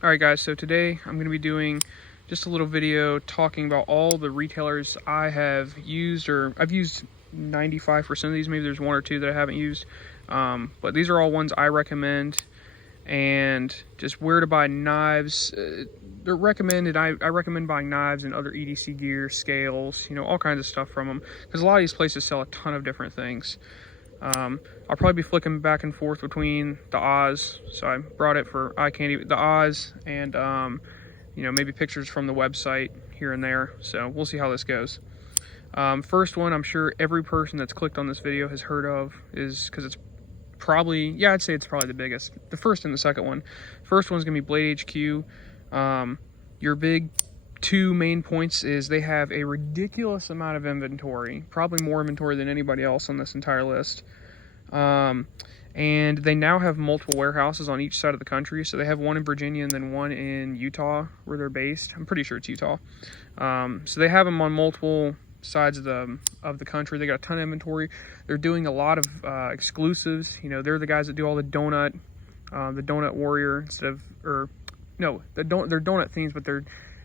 Alright guys, so today I'm going to be doing just a little video talking about all the retailers I have used, or I've used 95% of these. Maybe there's one or two that I haven't used, but these are all ones I recommend, and just where to buy knives. They're recommended. I recommend buying knives and other EDC gear, scales, all kinds of stuff from them, because a lot of these places sell a ton of different things. I'll probably be flicking back and forth between the Oz, so I brought it for eye candy, the Oz, and maybe pictures from the website here and there. So we'll see how this goes. First one, I'm sure every person that's clicked on this video has heard of, is because it's probably, yeah, I'd say it's probably the biggest. The first and the second one. First one's gonna be Blade HQ. Your big two main points is they have a ridiculous amount of inventory, probably more inventory than anybody else on this entire list. And they now have multiple warehouses on each side of the country. So they have one in Virginia and then one in Utah where they're based. I'm pretty sure it's Utah. So they have them on multiple sides of the country. They got a ton of inventory. They're doing a lot of exclusives. They're the guys that do all the donut warrior instead of, or no, they're donut themes, but they're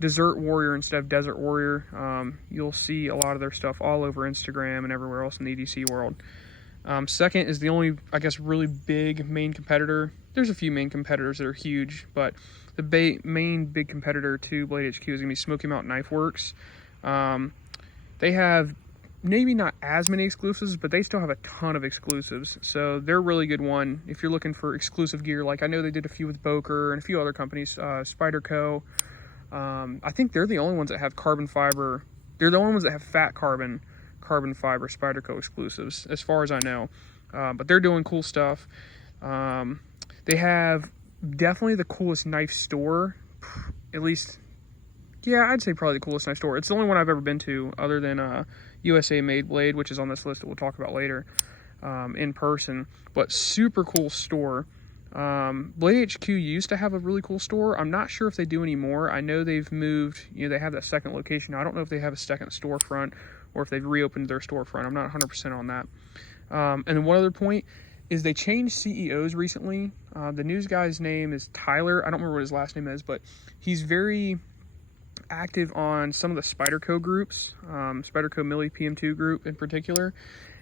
dessert warrior instead of desert warrior. You'll see a lot of their stuff all over Instagram and everywhere else in the EDC world. Second is the only, I guess, really big main competitor. There's a few main competitors that are huge, but the main big competitor to Blade HQ is going to be Smoky Mountain Knife Works. They have maybe not as many exclusives, but they still have a ton of exclusives. So they're a really good one if you're looking for exclusive gear. Like I know they did a few with Boker and a few other companies, Spyderco. I think they're the only ones that have carbon fiber. They're the only ones that have fat carbon fiber Spyderco exclusives, as far as I know. But they're doing cool stuff. They have definitely the coolest knife store, at least. Yeah, I'd say probably the coolest knife store. It's the only one I've ever been to, other than USA Made Blade, which is on this list that we'll talk about later, in person. But super cool store. Blade HQ used to have a really cool store. I'm not sure if they do anymore. I know they've moved. They have that second location. I don't know if they have a second storefront or if they've reopened their storefront. I'm not 100% on that. And then one other point is they changed CEOs recently. The news guy's name is Tyler. I don't remember what his last name is, but he's very active on some of the Spyderco groups, Spyderco Millie PM2 group in particular,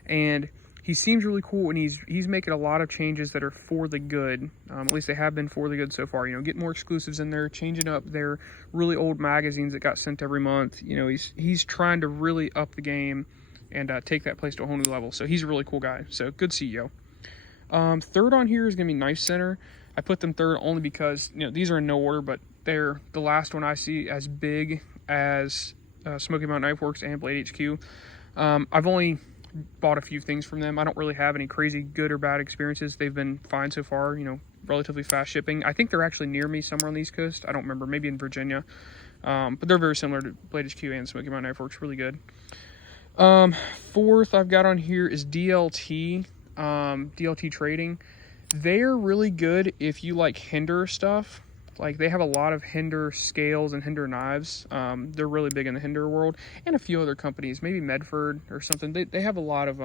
and he seems really cool, and he's making a lot of changes that are for the good. At least they have been for the good so far. Get more exclusives in there, changing up their really old magazines that got sent every month. He's trying to really up the game and take that place to a whole new level. So he's a really cool guy. So good CEO. Third on here is gonna be Knife Center. I put them third only because these are in no order, but they're the last one I see as big as Smoky Mountain Knife Works and Blade HQ. I've only bought a few things from them. I don't really have any crazy good or bad experiences. They've been fine so far, relatively fast shipping. I think they're actually near me somewhere on the East Coast. I don't remember, maybe in Virginia. But they're very similar to Blade HQ and Smoky Mountain Knife Works, really good. Fourth I've got on here is DLT, DLT Trading. They're really good if you like Hinder stuff. Like they have a lot of Hinder scales and Hinder knives. They're really big in the Hinder world, and a few other companies, maybe Medford or something. They have a lot of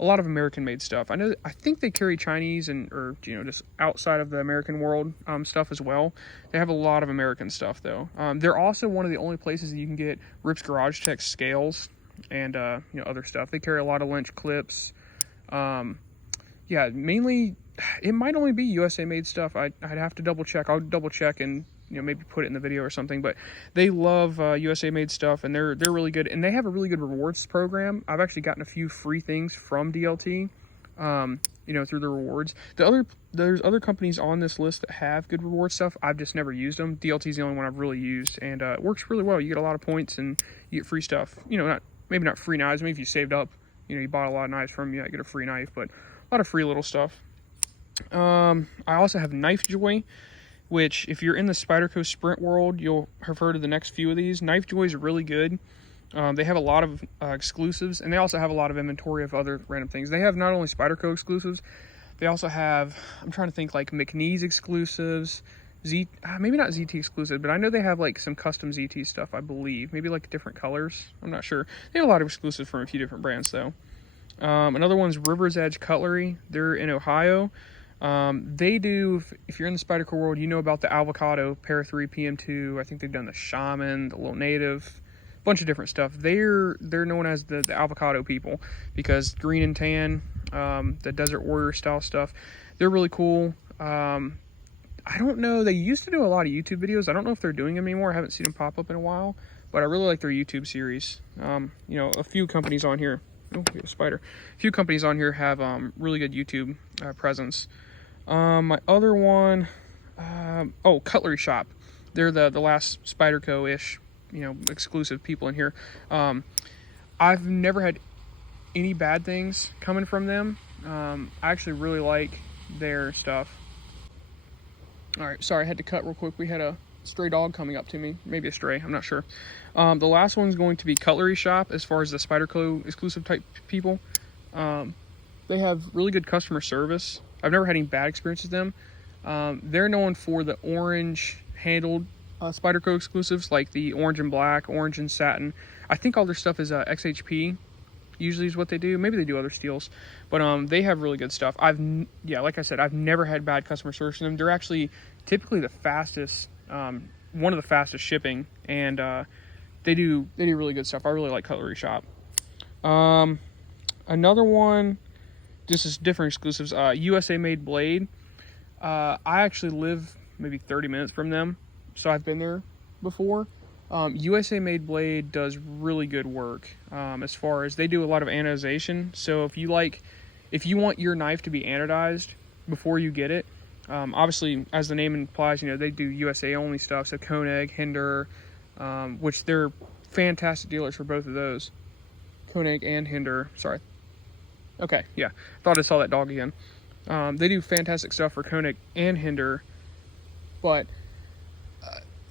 American-made stuff. I think they carry Chinese or just outside of the American world stuff as well. They have a lot of American stuff though. They're also one of the only places that you can get Rips Garage Tech scales and other stuff. They carry a lot of Lynch clips. Yeah, mainly. It might only be USA made stuff. I'd have to double check. I'll double check and maybe put it in the video or something. But they love USA made stuff, and they're really good. And they have a really good rewards program. I've actually gotten a few free things from DLT, through the rewards. There's other companies on this list that have good reward stuff. I've just never used them. DLT is the only one I've really used, and it works really well. You get a lot of points and you get free stuff. Maybe not free knives. Maybe if you saved up, you bought a lot of knives from them, you might get a free knife, but a lot of free little stuff. I also have Knife Joy, which if you're in the Spyderco Sprint world, you'll have heard of the next few of these. Knife Joy is really good. They have a lot of exclusives, and they also have a lot of inventory of other random things. They have not only Spyderco exclusives, they also have, I'm trying to think, like McNeese exclusives, maybe not ZT exclusive, but I know they have like some custom ZT stuff, I believe. Maybe like different colors. I'm not sure. They have a lot of exclusives from a few different brands though. Another one's River's Edge Cutlery. They're in Ohio. They do, if you're in the Spyderco world, you know about the Avocado, Para 3, PM2. I think they've done the Shaman, the Little Native, bunch of different stuff. They're known as the avocado people because green and tan, the Desert Warrior style stuff. They're really cool. I don't know. They used to do a lot of YouTube videos. I don't know if they're doing them anymore. I haven't seen them pop up in a while, but I really like their YouTube series. You know, a few companies on here. Oh, we have a spider. A few companies on here have really good YouTube presence. My other one, oh, Cutlery Shop. They're the last Spyderco-ish, you know, exclusive people in here. I've never had any bad things coming from them. I actually really like their stuff. All right, sorry, I had to cut real quick. We had a stray dog coming up to me, maybe a stray, I'm not sure. The last one's going to be Cutlery Shop, as far as the Spyderco exclusive type people. They have really good customer service. I've never had any bad experiences with them. They're known for the orange handled Spyderco exclusives, like the orange and black, orange and satin. I think all their stuff is XHP. Usually is what they do. Maybe they do other steels, but they have really good stuff. Like I said, I've never had bad customer service from them. They're actually typically the fastest, one of the fastest shipping, and they do really good stuff. I really like Cutlery Shop. Another one, this is different exclusives. USA Made Blade. I actually live maybe 30 minutes from them, so I've been there before. USA Made Blade does really good work as far as they do a lot of anodization. So if you want your knife to be anodized before you get it, obviously as the name implies, you know, they do USA only stuff. So Koenig, Hinder, which they're fantastic dealers for both of those. Koenig and Hinder, sorry. Okay, yeah, thought I saw that dog again. They do fantastic stuff for Koenig and Hinder, but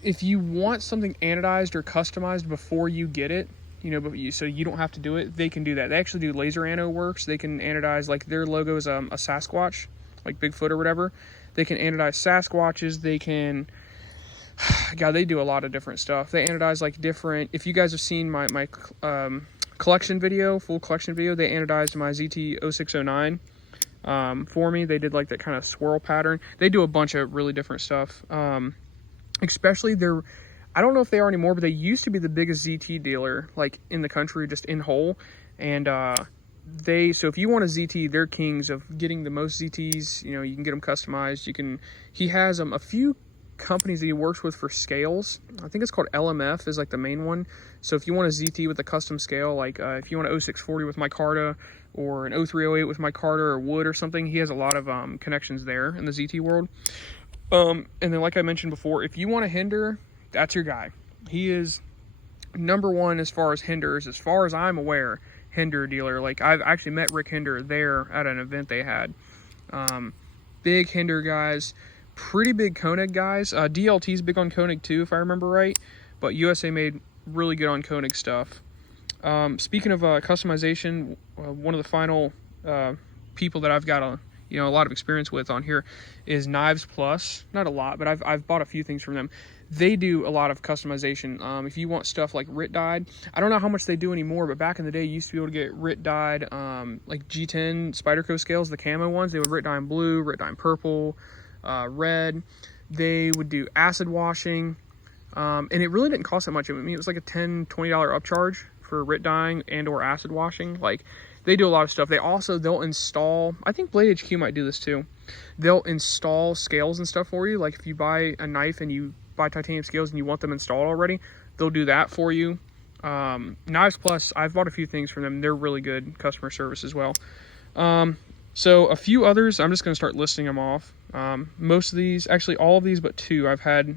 if you want something anodized or customized before you get it, you know, so you don't have to do it, they can do that. They actually do laser ano works. They can anodize, like their logo is a Sasquatch, like Bigfoot or whatever. They can anodize Sasquatches. They can, God, they do a lot of different stuff. They anodize like different, if you guys have seen my collection video, full collection video, they anodized my ZT0609 for me. They did like that kind of swirl pattern. They do a bunch of really different stuff. Especially I don't know if they are anymore, but they used to be the biggest ZT dealer like in the country, just in whole. And so if you want a ZT, they're kings of getting the most ZTs. You know, you can get them customized. He has a few companies that he works with for scales. I think it's called LMF is like the main one. So if you want a ZT with a custom scale, like if you want an 0640 with micarta or an 0308 with micarta or wood or something, he has a lot of connections there in the ZT world. And then, like I mentioned before, if you want a Hinder, that's your guy. He is number one as far as Hinders, as far as I'm aware, Hinder dealer. Like, I've actually met Rick Hinder there at an event they had. Big Hinder guys, pretty big Koenig guys. DLT's big on Koenig too, if I remember right. But USA Made really good on Koenig stuff. Speaking of customization, one of the final people that I've got a lot of experience with on here is Knives Plus. Not a lot, but I've bought a few things from them. They do a lot of customization. If you want stuff like Rit dyed, I don't know how much they do anymore, but back in the day, you used to be able to get Rit dyed, like G10 Spyderco scales, the camo ones. They would Rit dye in blue, Rit dye in purple, red. They would do acid washing, and it really didn't cost that much. I mean, it was like a $10, $20 upcharge for Rit dyeing and or acid washing. Like, they do a lot of stuff. They'll install, I think Blade HQ might do this too. They'll install scales and stuff for you. Like if you buy a knife and you buy titanium scales and you want them installed already, they'll do that for you. Knives Plus, I've bought a few things from them. They're really good customer service as well. So a few others, I'm just going to start listing them off. Most of these, actually all of these but two, I've had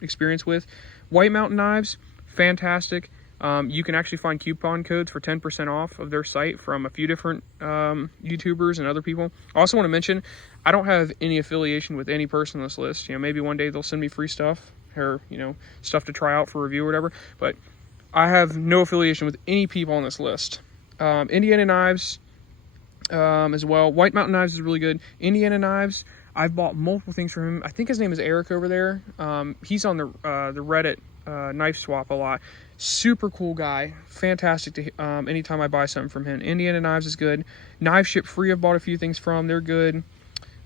experience with. White Mountain Knives, fantastic. You can actually find coupon codes for 10% off of their site from a few different YouTubers and other people. I also want to mention, I don't have any affiliation with any person on this list. You know, maybe one day they'll send me free stuff or, you know, stuff to try out for review or whatever. But I have no affiliation with any people on this list. Indiana Knives as well. White Mountain Knives is really good. Indiana Knives, I've bought multiple things from him. I think his name is Eric over there. He's on the Reddit knife swap a lot. Super cool guy, fantastic to anytime I buy something from him. Indiana Knives is good. Knife Ship Free, I've bought a few things from. They're good.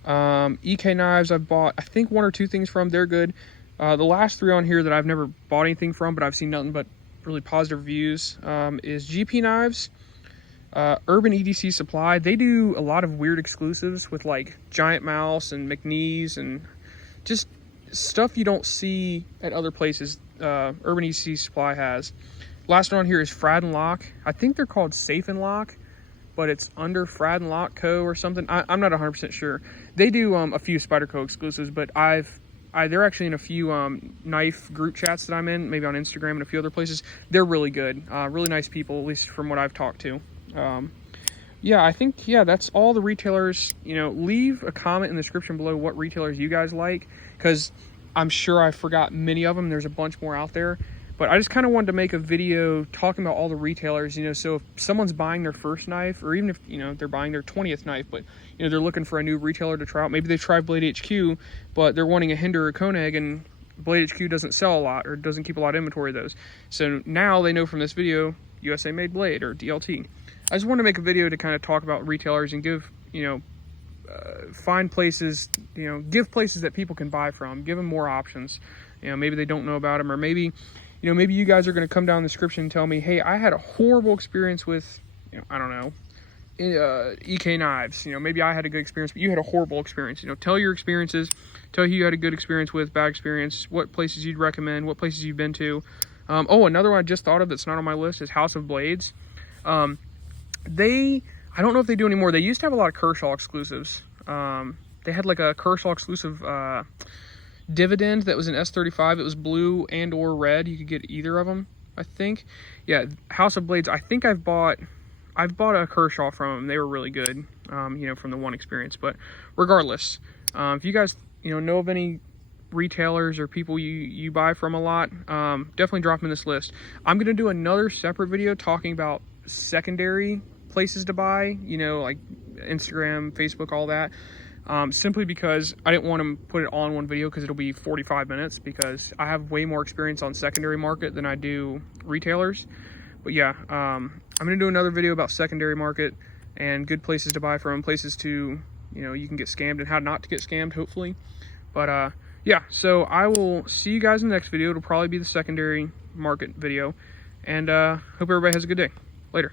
EK Knives I've bought, I think, 1 or 2 things from. They're good. The last 3 on here that I've never bought anything from, but I've seen nothing but really positive reviews, is GP Knives, Urban EDC Supply. They do a lot of weird exclusives with like Giant Mouse and McNeese and just stuff you don't see at other places. Urban EDC Supply has. Last one on here is Frad and Lock. I think they're called Safe and Lock, but it's under Frad and Lock Co. or something. I'm not 100% sure. They do a few Spyderco exclusives, but they're actually in a few knife group chats that I'm in, maybe on Instagram and a few other places. They're really good, really nice people, at least from what I've talked to. Yeah, I think, that's all the retailers. Leave a comment in the description below what retailers you guys like, because I'm sure I forgot many of them. There's a bunch more out there. But I just kind of wanted to make a video talking about all the retailers, so if someone's buying their first knife, or even if, they're buying their 20th knife, but, they're looking for a new retailer to try out. Maybe they've tried Blade HQ, but they're wanting a Hinder or Koenig, and Blade HQ doesn't sell a lot, or doesn't keep a lot of inventory of those. So now they know from this video, USA Made Blade, or DLT. I just want to make a video to kind of talk about retailers and give, find places, give places that people can buy from, give them more options. Maybe they don't know about them, or maybe... maybe you guys are going to come down in the description and tell me, hey, I had a horrible experience with, I don't know, EK Knives. Maybe I had a good experience, but you had a horrible experience. Tell your experiences. Tell who you had a good experience with, bad experience, what places you'd recommend, what places you've been to. Another one I just thought of that's not on my list is House of Blades. I don't know if they do anymore. They used to have a lot of Kershaw exclusives. They had like a Kershaw exclusive Dividend that was an S35. It was blue and or red. You could get either of them, I think. Yeah, House of Blades. I think I've bought a Kershaw from them. They were really good, from the one experience. But regardless, if you guys know of any retailers or people you buy from a lot, definitely drop them in this list. I'm gonna do another separate video talking about secondary places to buy. Like Instagram, Facebook, all that. Simply because I didn't want to put it all in one video, because it'll be 45 minutes, because I have way more experience on secondary market than I do retailers. But yeah, I'm going to do another video about secondary market and good places to buy from, places to, you can get scammed and how not to get scammed, hopefully. But yeah, so I will see you guys in the next video. It'll probably be the secondary market video, and hope everybody has a good day. Later.